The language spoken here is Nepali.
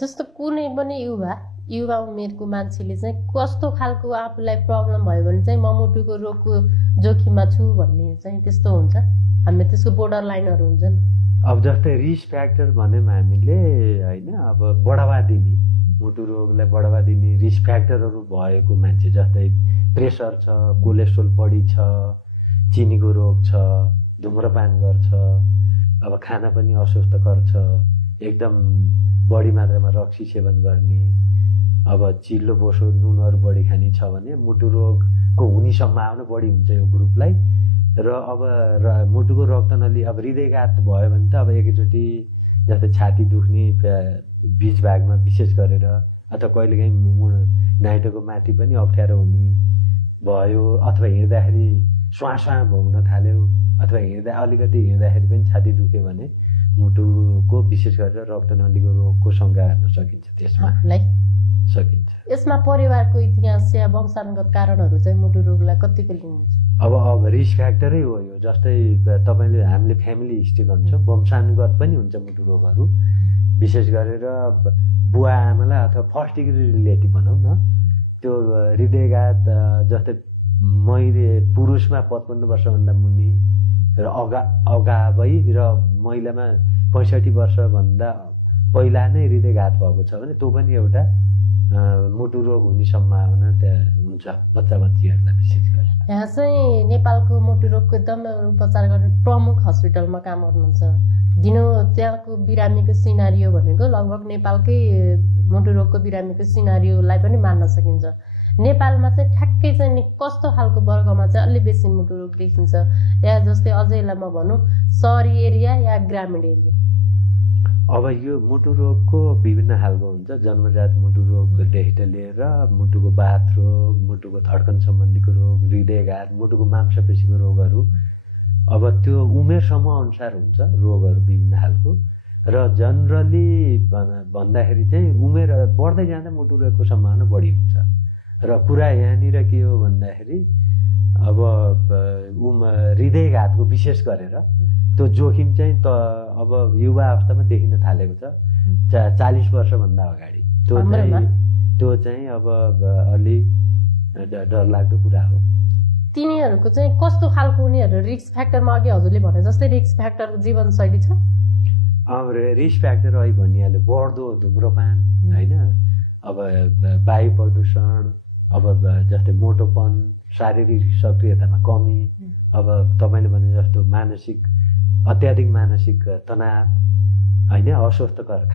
जस्तो कुनै पनि युवा उमेरको मान्छेले चाहिँ कस्तो खालको आफूलाई प्रब्लम भयो भने चाहिँ म मुटुको रोगको जोखिममा छु भन्ने चाहिँ त्यस्तो हुन्छ हामी त्यसको बोर्डर लाइनहरू हुन्छन्। अब जस्तै रिस्क फ्याक्टर भन्यौँ हामीले होइन, अब बढावा दिने मुटु रोगलाई बढावा दिने रिस्क फ्याक्टरहरू भएको मान्छे जस्तै प्रेसर छ, कोलेस्ट्रोल बढी छ, चिनीको रोग छ, धुम्रपान गर्छ, अब खाना पनि अस्वस्थकर छ, एकदम बढी मात्रामा रक्सी सेवन गर्ने, अब चिल्लो बोसो नुनहरू बढी खाने छ भने मुटु रोगको हुने सम्भावना बढी हुन्छ यो ग्रुपलाई। र अब मुटुको रक्तनली अब हृदयघात भयो भने त अब एकैचोटि जस्तै छाती दुख्ने बिच भागमा विशेष गरेर अथवा कहिलेकाहीँ नाइटोको माथि पनि अप्ठ्यारो हुने भयो, अथवा हिँड्दाखेरि श्वास भोग्न थाल्यो, अथवा अलिकति हिँड्दाखेरि पनि छाती दुख्यो भने मुटुको विशेष गरेर रक्तनलीको रोगको शङ्का गर्न सकिन्छ। त्यसमा सकिन्छ। यसमा परिवारको इतिहास या वंशानुगत कारणहरू चाहिँ मुटु रोगलाई कतिको लिनुहुन्छ? अब रिस्क फ्याक्टरै हो यो। जस्तै हामीले फ्यामिली हिस्ट्री भन्छौँ, वंशानुगत पनि हुन्छ मुटु रोगहरू, विशेष गरेर बुवा आमालाई अथवा फर्स्ट डिग्री रिलेटिभ भनौँ न। त्यो हृदयघात जस्तै मैले पुरुषमा 55 वर्षभन्दा मुनि र अगावै र महिलामा 65 वर्षभन्दा पहिला नै हृदयघात भएको छ भने त्यो पनि एउटा मुटु रोग हुने सम्भावना त्यहाँ हुन्छ बच्चा बच्चीहरूलाई विशेष गरेर। यहाँ चाहिँ नेपालको मुटु रोगको एकदम उपचार गर्ने प्रमुख हस्पिटलमा काम गर्नुहुन्छ। त्यहाँको बिरामीको सिनारियो भनेको लगभग नेपालकै मुटु रोगको बिरामीको सिनारियोलाई पनि मान्न सकिन्छ। नेपालमा चाहिँ ठ्याक्कै चाहिँ कस्तो खालको वर्गमा चाहिँ अलि बेसी मुटु रोग देखिन्छ, या जस्तै अझैलाई म भनौँ सहरी एरिया या ग्रामीण एरिया? अब यो मुटु रोगको विभिन्न खालको हुन्छ। जन्मजात मुटु रोगदेखि लिएर मुटुको बाथ रोग, मुटुको धड्कन सम्बन्धीको रोग, हृदयघात, मुटुको मांसपेशीको रोगहरू। अब त्यो उमेर समूह अनुसार हुन्छ रोगहरू विभिन्न खालको। र जनरली भन्दाखेरि चाहिँ उमेर बढ्दै जाँदा मुटु रोगको सम्भावना बढी हुन्छ। र कुरा यहाँनिर के हो भन्दाखेरि अब हृदयघातको विशेष गरेर त्यो जोखिम चाहिँ अब युवा अवस्थामा देखिन थालेको छ 40 वर्षभन्दा अगाडि। त्यो चाहिँ अब अलि डरलाग्दो कुरा हो। तिनीहरूको चाहिँ कस्तो खालको उनीहरू रिस्क फ्याक्टरमा अघि हजुरले भने जस्तै रिस्क फ्याक्टरको जीवनशैली छ? अब रिस्क फ्याक्टर अघि भनिहाल्यो, बढ्दो धुम्रपान होइन, अब वायु प्रदूषण, अब जस्तै मोटोपन, शारीरिक सक्रियतामा कमी, अब तपाईँले भने जस्तो अत्याधिक मानसिक तनाव होइन, अस्वस्थकर